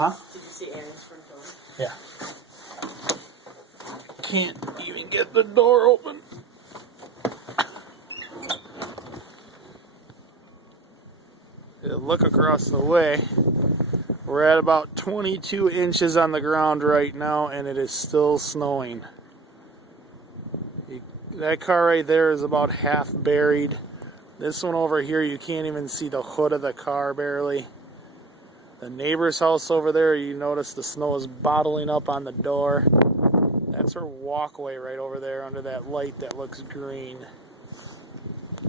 Huh? Did you see Aaron's front door? Yeah. Can't even get the door open. Look across the way. We're at about 22 inches on the ground right now, and it is still snowing. That car right there is about half buried. This one over here, you can't even see the hood of the car barely. The neighbor's house over there, you notice the snow is bottling up on the door. That's her walkway right over there under that light that looks green.